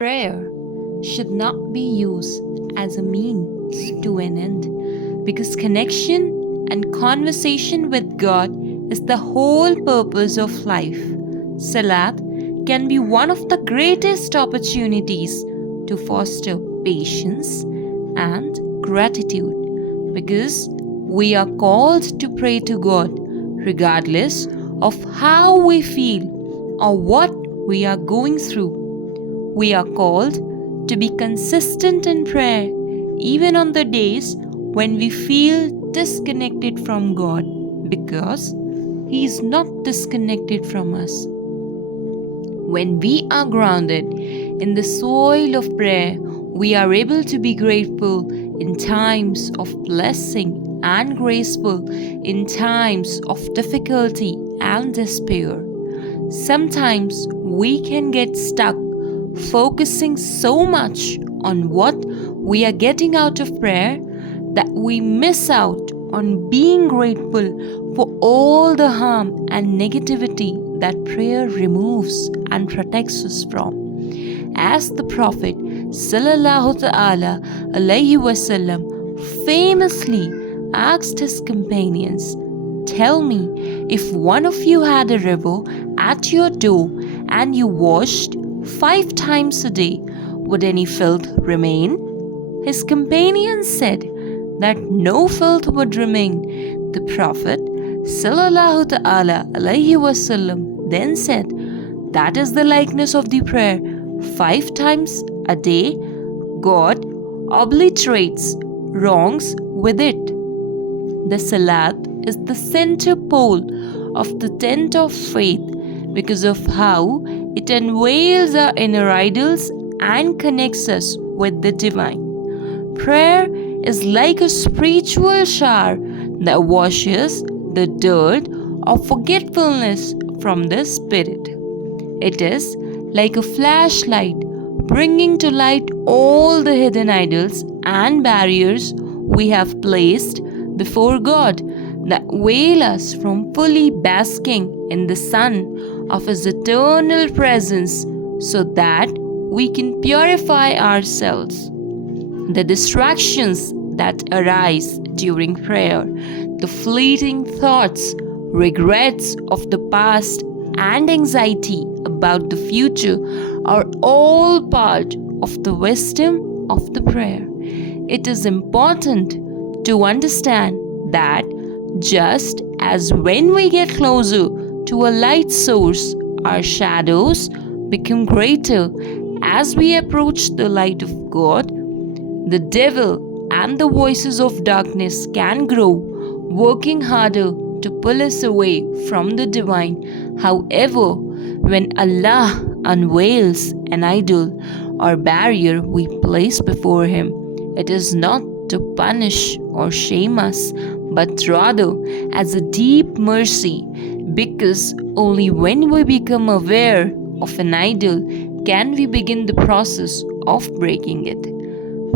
Prayer should not be used as a means to an end, because connection and conversation with God is the whole purpose of life. Salat can be one of the greatest opportunities to foster patience and gratitude, because we are called to pray to God regardless of how we feel or what we are going through. We are called to be consistent in prayer even on the days when we feel disconnected from God, because He is not disconnected from us. When we are grounded in the soil of prayer, we are able to be grateful in times of blessing and graceful in times of difficulty and despair. Sometimes we can get stuck focusing so much on what we are getting out of prayer that we miss out on being grateful for all the harm and negativity that prayer removes and protects us from. As the Prophet sallallahu ta'ala alayhi wasallam famously asked his companions, "Tell me, if one of you had a river at your door and you washed 5 times a day, would any filth remain?" His companions said that no filth would remain. The Prophet sallallahu ta'ala alayhi wasallam then said, "That is the likeness of the prayer. 5 times a day, God obliterates wrongs with it." The Salat is the center pole of the tent of faith because of how it unveils our inner idols and connects us with the divine. Prayer is like a spiritual shower that washes the dirt of forgetfulness from the spirit. It is like a flashlight bringing to light all the hidden idols and barriers we have placed before God that veil us from fully basking in the sun of His eternal presence, so that we can purify ourselves. The distractions that arise during prayer, the fleeting thoughts, regrets of the past, and anxiety about the future are all part of the wisdom of the prayer. It is important to understand that just as when we get closer to a light source, our shadows become greater as we approach the light of God, the devil and the voices of darkness can grow, working harder to pull us away from the divine. However, when Allah unveils an idol or barrier we place before Him, it is not to punish or shame us, but rather as a deep mercy, because only when we become aware of an idol can we begin the process of breaking it.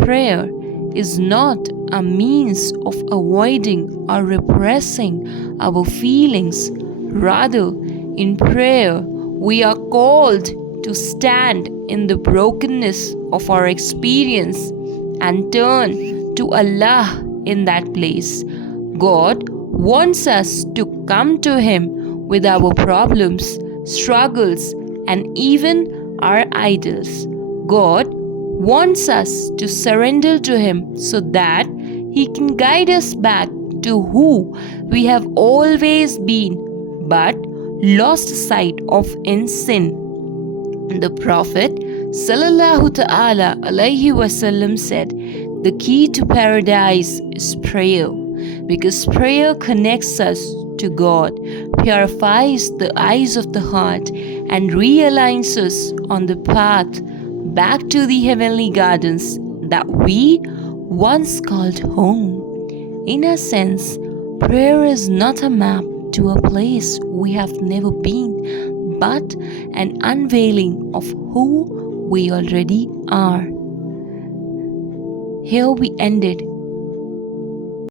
Prayer is not a means of avoiding or repressing our feelings. Rather, in prayer, we are called to stand in the brokenness of our experience and turn to Allah in that place. God wants us to come to Him with our problems, struggles, and even our idols. God wants us to surrender to Him so that He can guide us back to who we have always been but lost sight of in sin. The Prophet sallallahu ta'ala alayhi wasallam said, "The key to paradise is prayer, because prayer connects us to God, purifies the eyes of the heart, and realigns us on the path back to the heavenly gardens that we once called home." In a sense, prayer is not a map to a place we have never been, but an unveiling of who we already are. Here we ended